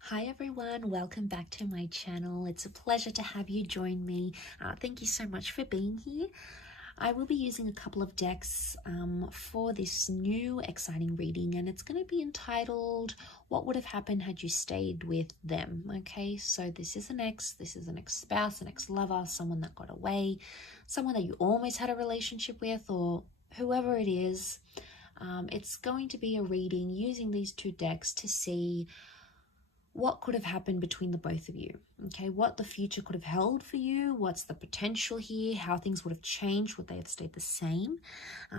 Hi everyone, welcome back to my channel. It's a pleasure to have you join me. Thank you so much for being here. I will be using a couple of decks for this new exciting reading, and it's going to be entitled What Would Have Happened Had You Stayed With Them. Okay, so this is an ex-spouse, an ex-lover, someone that got away, someone that you almost had a relationship with, or whoever it is. It's going to be a reading using these two decks to see what could have happened between the both of you, okay? What the future could have held for you, what's the potential here, how things would have changed, would they have stayed the same?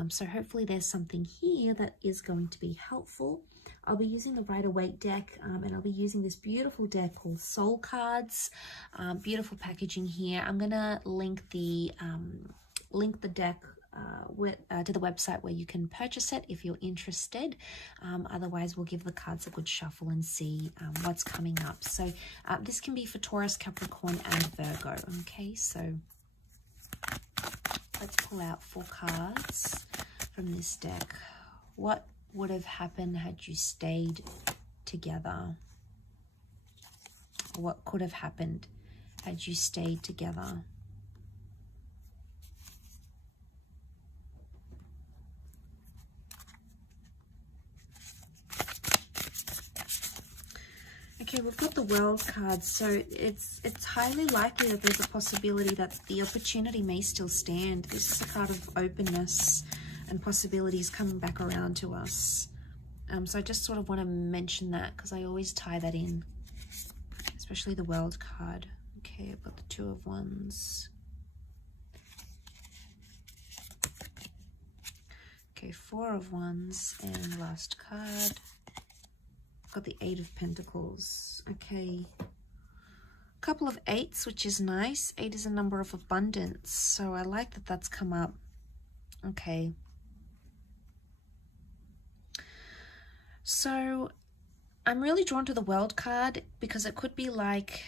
So hopefully there's something here that is going to be helpful. I'll be using the Rider-Waite deck, and I'll be using this beautiful deck called Soul Cards. Beautiful packaging here. I'm gonna link the deck to the website where you can purchase it if you're interested. Otherwise, we'll give the cards a good shuffle and see what's coming up. So this can be for Taurus, Capricorn, and Virgo. Okay, so let's pull out 4 cards from this deck. What would have happened had you stayed together? What could have happened had you stayed together? Okay, we've got the World card, so it's highly likely that there's a possibility that the opportunity may still stand. This is a card of openness and possibilities coming back around to us. So I just sort of want to mention that because I always tie that in, especially the World card. Okay, I've got the 2 of Wands. Okay, 4 of Wands, and last card. Got the 8 of Pentacles. Okay, couple of 8s, which is nice. 8 is a number of abundance, so I like that that's come up. Okay, so I'm really drawn to the World card because it could be like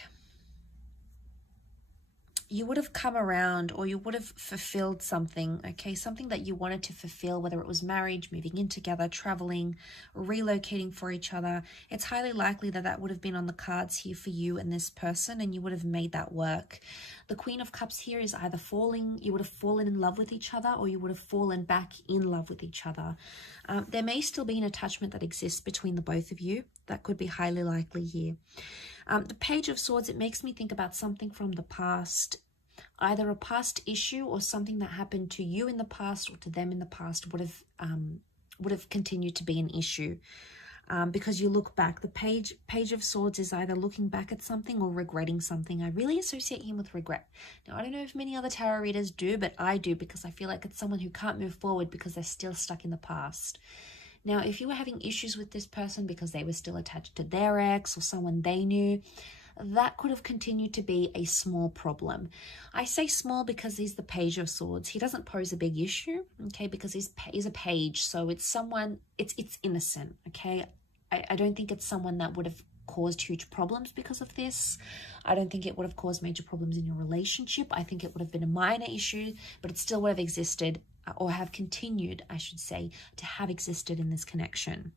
you would have come around, or you would have fulfilled something, okay? Something that you wanted to fulfill, whether it was marriage, moving in together, traveling, relocating for each other. It's highly likely that that would have been on the cards here for you and this person, and you would have made that work. The Queen of Cups here is either you would have fallen in love with each other, or you would have fallen back in love with each other. There may still be an attachment that exists between the both of you. That could be highly likely here. The Page of Swords, it makes me think about something from the past, either a past issue or something that happened to you in the past or to them in the past would have continued to be an issue, because you look back. The Page of Swords is either looking back at something or regretting something. I really associate him with regret. Now, I don't know if many other tarot readers do, but I do, because I feel like it's someone who can't move forward because they're still stuck in the past. Now, if you were having issues with this person because they were still attached to their ex or someone they knew, that could have continued to be a small problem. I say small because he's the Page of Swords. He doesn't pose a big issue, okay, because he's a page, so it's someone, it's innocent, okay? I don't think it's someone that would have caused huge problems because of this. I don't think it would have caused major problems in your relationship. I think it would have been a minor issue, but it still would have existed, or have continued, I should say, to have existed in this connection.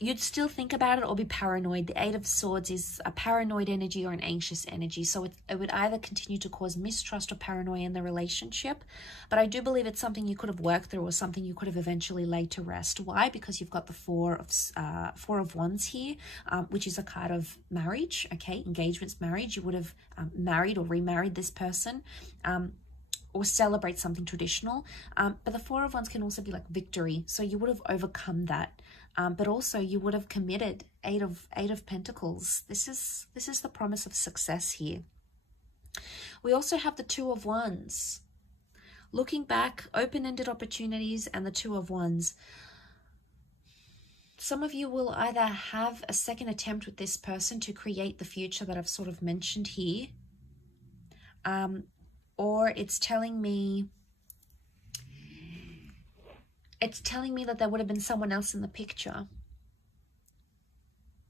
You'd still think about it or be paranoid. The 8 of Swords is a paranoid energy or an anxious energy. So it would either continue to cause mistrust or paranoia in the relationship. But I do believe it's something you could have worked through, or something you could have eventually laid to rest. Why? Because you've got the 4 of Wands here, which is a card of marriage, okay? Engagements, marriage. You would have married or remarried this person, or celebrate something traditional. But the 4 of Wands can also be like victory. So you would have overcome that. But also you would have committed. 8 of Pentacles. This is the promise of success here. We also have the 2 of Wands. Looking back, open-ended opportunities, and the 2 of Wands. Some of you will either have a second attempt with this person to create the future that I've sort of mentioned here, or it's telling me that there would have been someone else in the picture.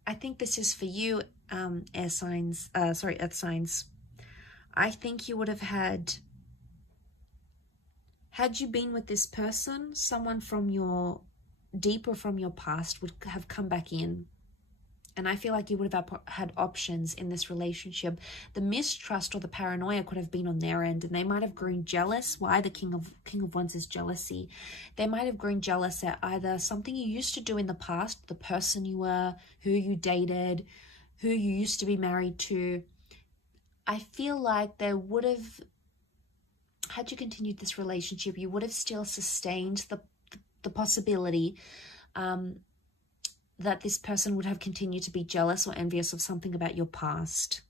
I think this is for you, earth signs. I think you would have had you been with this person, someone from your deeper from your past would have come back in. And I feel like you would have had options in this relationship. The mistrust or the paranoia could have been on their end, and they might have grown jealous. Why? The King of Wands is jealousy. They might have grown jealous at either something you used to do in the past, the person you were, who you dated, who you used to be married to. I feel like they would have, had you continued this relationship, you would have still sustained the possibility that this person would have continued to be jealous or envious of something about your past.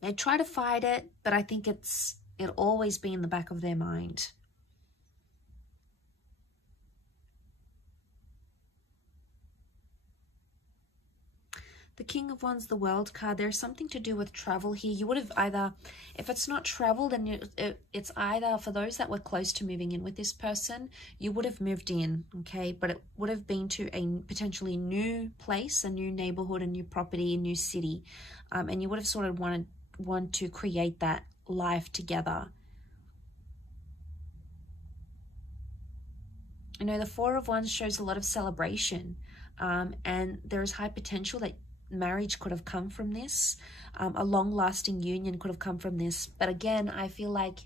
They try to fight it, but I think it'll always be in the back of their mind. The King of Wands, the World card, there's something to do with travel here. You would have either, if it's not travel, then it's either, for those that were close to moving in with this person, you would have moved in, okay? But it would have been to a potentially new place, a new neighborhood, a new property, a new city. And you would have sort of want to create that life together. You know, the Four of Wands shows a lot of celebration. And there is high potential that marriage could have come from this. A long-lasting union could have come from this. But again, I feel like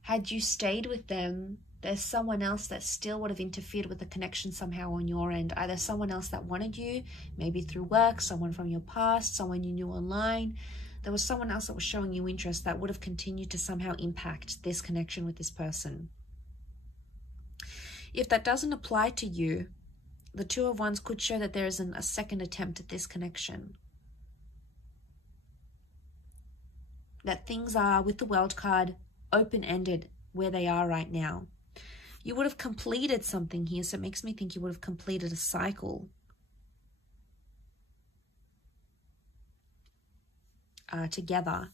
had you stayed with them, there's someone else that still would have interfered with the connection somehow on your end. Either someone else that wanted you, maybe through work, someone from your past, someone you knew online. There was someone else that was showing you interest that would have continued to somehow impact this connection with this person. If that doesn't apply to you, the Two of Wands could show that there is a second attempt at this connection. That things are, with the World card, open-ended where they are right now. You would have completed something here, so it makes me think you would have completed a cycle. Together.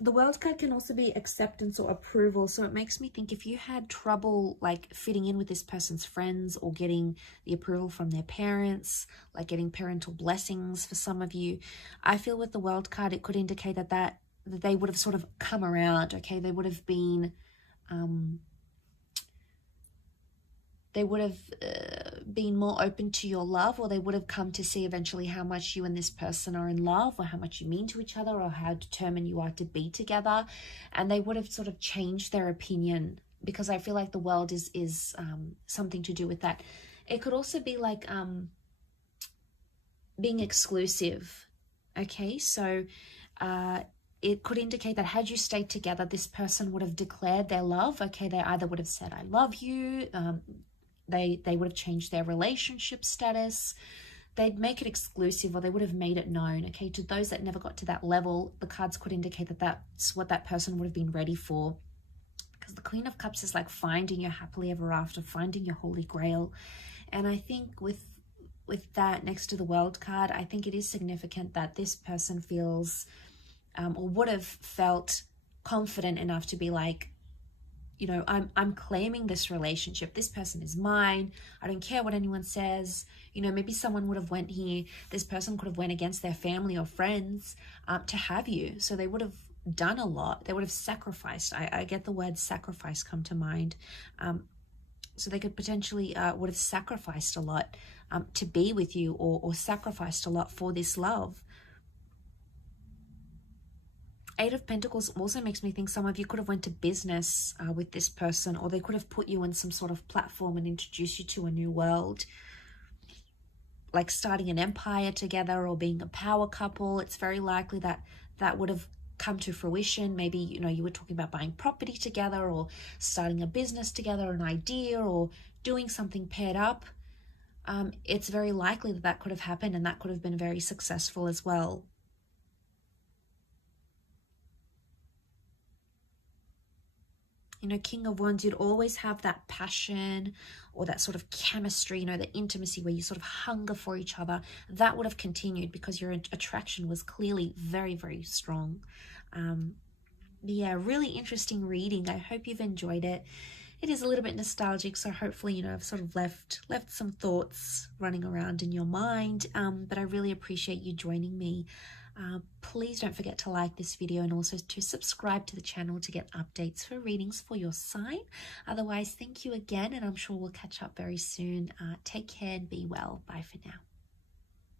The World card can also be acceptance or approval, so it makes me think if you had trouble like fitting in with this person's friends or getting the approval from their parents, like getting parental blessings for some of you, I feel with the World card it could indicate that they would have sort of come around, okay? They would have been more open to your love, or they would have come to see eventually how much you and this person are in love, or how much you mean to each other, or how determined you are to be together. And they would have sort of changed their opinion, because I feel like the World is something to do with that. It could also be like being exclusive, okay? So it could indicate that had you stayed together, this person would have declared their love, okay? They either would have said, I love you, they would have changed their relationship status, they'd make it exclusive, or they would have made it known, okay? To those that never got to that level, the cards could indicate that that's what that person would have been ready for. Because the Queen of Cups is like finding your happily ever after, finding your holy grail. And I think with that next to the World card, I think it is significant that this person feels or would have felt confident enough to be like, you know, I'm claiming this relationship. This person is mine. I don't care what anyone says. You know, maybe someone would have went here. This person could have went against their family or friends to have you. So they would have done a lot. They would have sacrificed. I get the word sacrifice come to mind. So they could potentially would have sacrificed a lot to be with you, or sacrificed a lot for this love. Eight of Pentacles also makes me think some of you could have went to business with this person, or they could have put you in some sort of platform and introduced you to a new world, like starting an empire together or being a power couple. It's very likely that that would have come to fruition. Maybe, you know, you were talking about buying property together, or starting a business together, an idea, or doing something paired up. It's very likely that that could have happened, and that could have been very successful as well. You know, King of Wands, you'd always have that passion or that sort of chemistry, you know, the intimacy where you sort of hunger for each other. That would have continued because your attraction was clearly very, very strong. Yeah, really interesting reading. I hope you've enjoyed it. It is a little bit nostalgic, so hopefully, you know, I've sort of left some thoughts running around in your mind. But I really appreciate you joining me. Please don't forget to like this video and also to subscribe to the channel to get updates for readings for your sign. Otherwise, thank you again, and I'm sure we'll catch up very soon. Take care and be well. Bye for now.